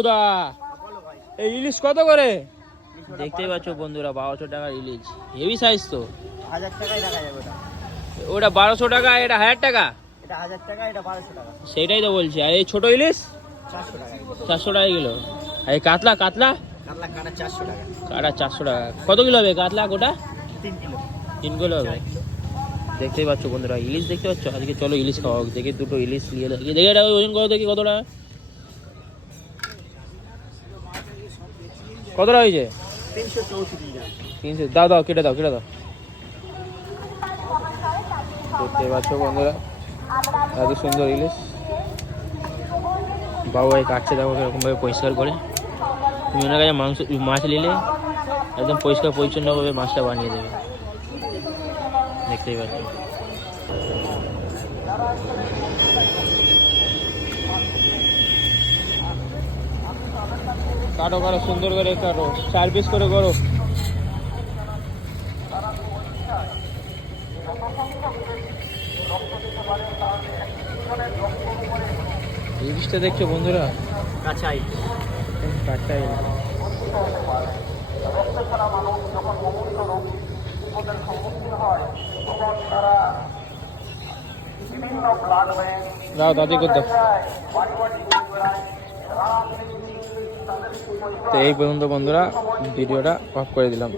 বাবুদা, এই ইলিশ কত করে? দেখতেই পাচ্ছ বন্ধুরা, 1200 টাকার ইলিশ, হেভি সাইজ তো। 1000 টাকায় রাখা যাবে ওটা। ওটা 1200 টাকা, এটা 1000 টাকা। এটা 1000 টাকা, এটা 1200 টাকা। সেটাই তো বলছি। আর এই ছোট ইলিশ 400 টাকা। 400 টাকা কিলো। আর এই কাতলা, কাতলা কাতলা কাটা 400 টাকা। কাটা 400 টাকা। কত কিলো হবে কাতলা গোটা? 3 কিলো। 3 কিলো হবে। দেখতেই পাচ্ছ বন্ধুরা, ইলিশ দেখতে পাচ্ছ। আজকে চলো ইলিশ খাওয়া হোক। দেখি দুটো ইলিশ নিয়ে দেখি, দেখি এটা ওজন কত, দেখি কত টাকা, কত টাকা হয়েছে? 334 টাকা। 300। দাও দাও, কেটে দাও, কেটে দাও। দেখতে পাচ্ছ বন্ধুরা, এত সুন্দর ইলিশ। বাবু ভাই কাটছে, দেখো এরকমভাবে পরিষ্কার করে। তুমি ওনার কাছে মাছ নিলে একদম পরিষ্কার পরিচ্ছন্নভাবে মাছটা বানিয়ে দেবে। দেখতেই পাচ্ছ। কাটো কাটো, সুন্দর করে কাটো, 4 পিস করে করো। ইলিশটা দেখছো বন্ধুরা, কাঁচাই। কাটটাই দাও, দাদি করতে। তো এই পর্যন্ত বন্ধুরা, ভিডিওটা অফ করে দিলাম।